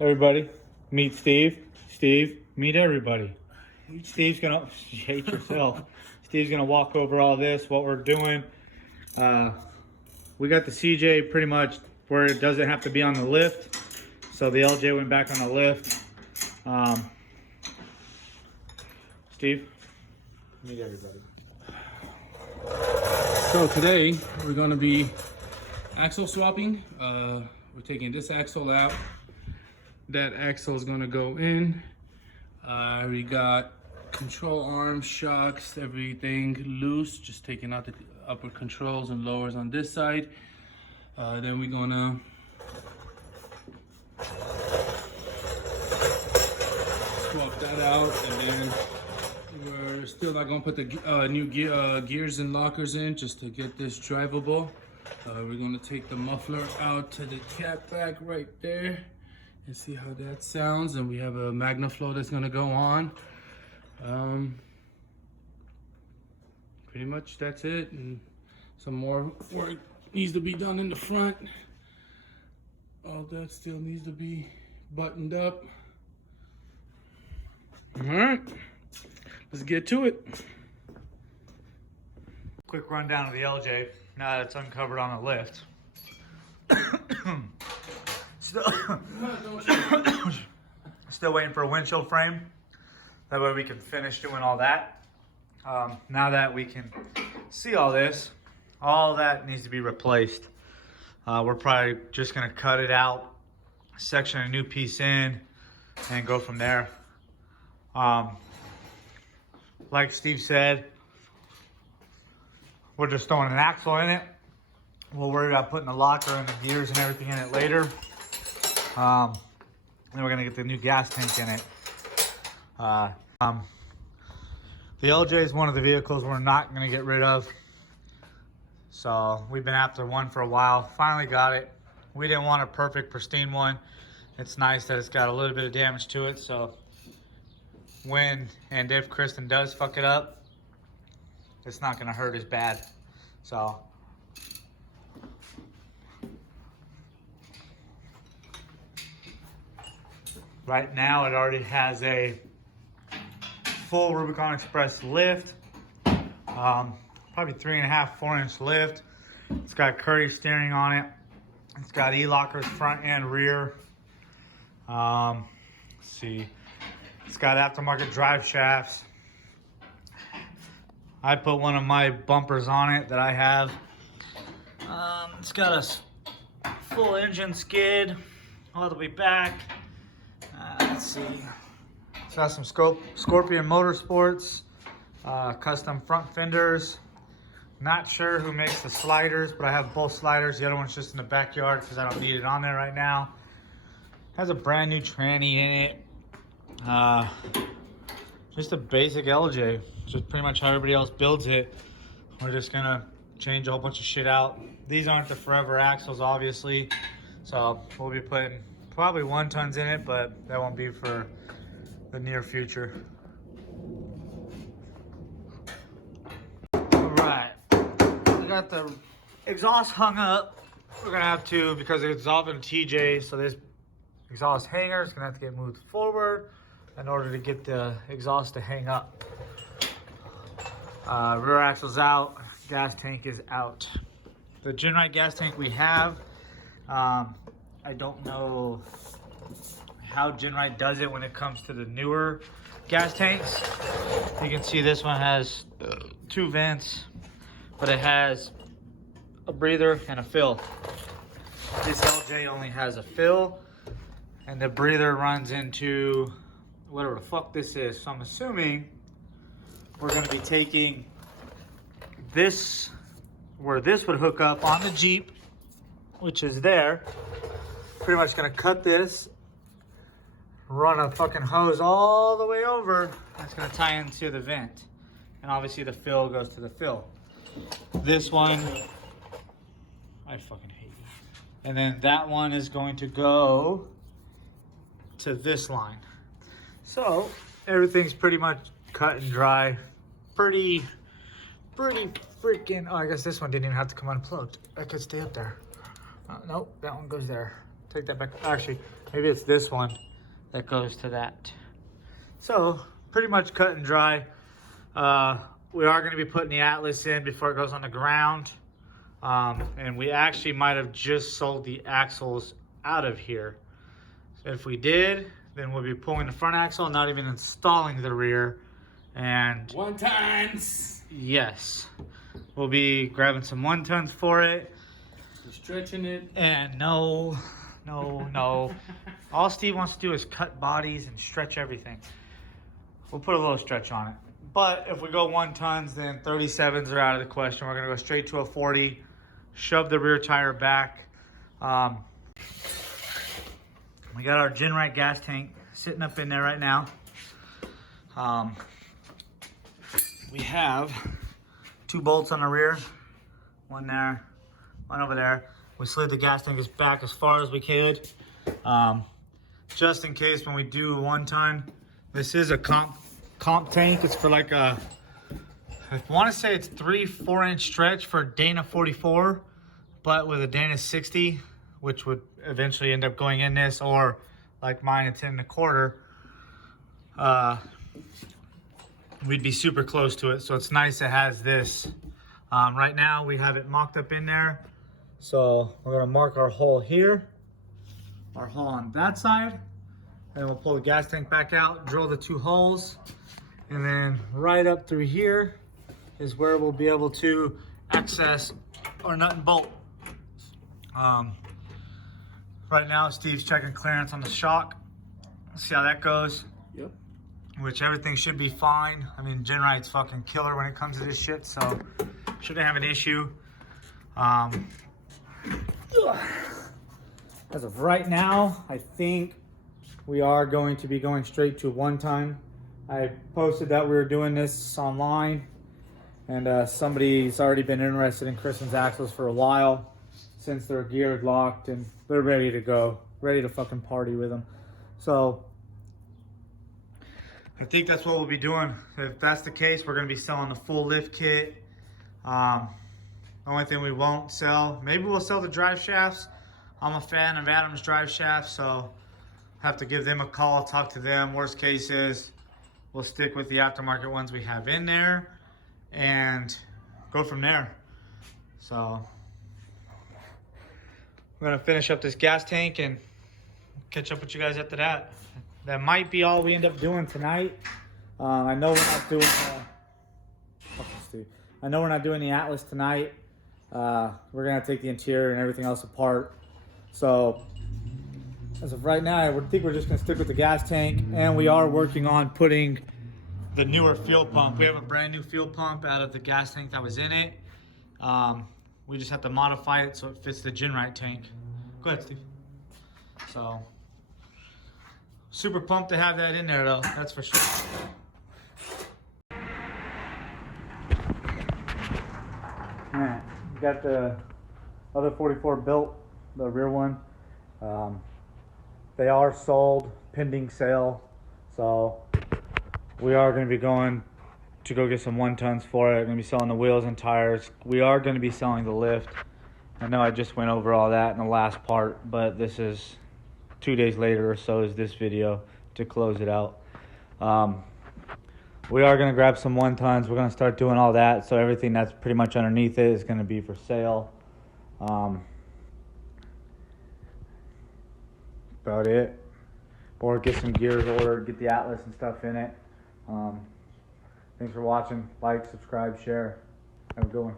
Everybody, meet Steve. Steve, meet everybody. Steve's gonna hate yourself. Steve's gonna walk over all this, what we're doing. We got the CJ pretty much where it doesn't have to be on the lift. So the LJ went back on the lift. Steve, meet everybody. So today we're going to be axle swapping. We're taking this axle out. That axle is going to go in. We got control arms, shocks, everything loose. Just taking out the upper controls and lowers on this side. Then we're going to swap that out, and then we're still not going to put the new gears and lockers in just to get this drivable. We're going to take the muffler out to the cat back right there and see how that sounds. And we have a MagnaFlow that's going to go on. Pretty much that's it. And some more work needs to be done in the front. All that still needs to be buttoned up. All right, let's get to it. Quick rundown of the LJ. Now that it's uncovered on the lift. Still waiting for a windshield frame. That way we can finish doing all that. Now that we can see all this, all that needs to be replaced. We're probably just gonna cut it out, section a new piece in, and go from there. Like Steve said, we're just throwing an axle in it. We'll worry about putting the locker and the gears and everything in it later. Then we're gonna get the new gas tank in it. The LJ is one of the vehicles we're not gonna get rid of. So we've been after one for a while. Finally got it. We didn't want a perfect, pristine one. It's nice that it's got a little bit of damage to it. So when and if Kristen does fuck it up, it's not gonna hurt as bad. So right now it already has a full Rubicon Express lift, probably 3.5, 4-inch lift. It's got Curry steering on it. It's got E-lockers front and rear. Let's see. It's got aftermarket drive shafts. I put one of my bumpers on it that I have. It's got a full engine skid all the way back. Let's see. It's got some Scorpion Motorsports, custom front fenders. Not sure who makes the sliders, but I have both sliders. The other one's just in the backyard because I don't need it on there right now. Has a brand new tranny in it. Just a basic LJ, just pretty much how everybody else builds it. We're just gonna change a whole bunch of shit out. These aren't the forever axles, obviously. So we'll be putting probably 1-tons in it, but that won't be for the near future. All right, we got the exhaust hung up. We're gonna have to, because it's off in a TJ, so this exhaust hanger is gonna have to get moved forward in order to get the exhaust to hang up. Rear axle's out, gas tank is out. The Genrite gas tank we have, I don't know how Genrite does it when it comes to the newer gas tanks. You can see this one has 2 vents, but it has a breather and a fill. This LJ only has a fill, and the breather runs into whatever the fuck this is. So I'm assuming we're gonna be taking this, where this would hook up on the Jeep, which is there. Pretty much gonna cut this, run a fucking hose all the way over. That's gonna tie into the vent. And obviously the fill goes to the fill. This one, I fucking hate you. And then that one is going to go to this line. So everything's pretty much cut and dry. Pretty freaking, oh, I guess this one didn't even have to come unplugged. That could stay up there. Nope, that one goes there. Take that back. Actually, Maybe it's this one that goes to that. So pretty much cut and dry. We are going to be putting the Atlas in before it goes on the ground. And we actually might have just sold the axles out of here. So if we did, then we'll be pulling the front axle, not even installing the rear. And 1 tons. yes, we'll be grabbing some 1 tons for it. Stretching it. And no. All Steve wants to do is cut bodies and stretch everything. We'll put a little stretch on it. But if we go 1 tons, then 37s are out of the question. We're gonna go straight to a 40, shove the rear tire back. We got our Genrite gas tank sitting up in there right now. We have 2 bolts on the rear, 1 there, 1 over there. We slid the gas tank back as far as we could, just in case when we do 1 ton. This is a comp tank. It's for like a, I want to say it's 3-4 inch stretch for Dana 44, but with a Dana 60, which would eventually end up going in this, or like mine, it's 10 1/4. We'd be super close to it, so it's nice it has this. Right now we have it mocked up in there, so we're gonna mark our hole here, our hole on that side, and we'll pull the gas tank back out, drill the 2 holes, and then right up through here is where we'll be able to access our nut and bolt. Right now Steve's checking clearance on the shock. Let's see how that goes. Yep. Which everything should be fine. I mean, Genrite's fucking killer when it comes to this shit, so shouldn't have an issue. As of right now, I think we are going to be going straight to 1 ton. I posted that we were doing this online, and somebody's already been interested in Kristen's axles for a while, since they're geared, locked, and they're ready to go, ready to fucking party with them. So I think that's what we'll be doing. If that's the case, we're gonna be selling the full lift kit. The only thing we won't sell, maybe we'll sell the drive shafts. I'm a fan of Adam's drive shafts, so have to give them a call, talk to them. Worst case is we'll stick with the aftermarket ones we have in there and go from there. So we're gonna finish up this gas tank and catch up with you guys after that. That might be all we end up doing tonight. I know we're not doing I know we're not doing the Atlas tonight. We're gonna take the interior and everything else apart. So as of right now, I think we're just gonna stick with the gas tank, and we are working on putting the newer fuel pump. We have a brand new fuel pump out of the gas tank that was in it. We just have to modify it so it fits the Genrite tank. Go ahead, Steve. So super pumped to have that in there, though. That's for sure. Alright, got the other 44 built, the rear one. They are sold, pending sale. So we are going to be going to go get some 1 tons for it. Going to be selling the wheels and tires. We are going to be selling the lift. I know I just went over all that in the last part, but this is 2 days later or so is this video to close it out. We are going to grab some 1 tons. We're going to start doing all that. So everything that's pretty much underneath it is going to be for sale. About it. Or get some gears ordered, get the Atlas and stuff in it. Thanks for watching. Like, subscribe, share. Have a good one.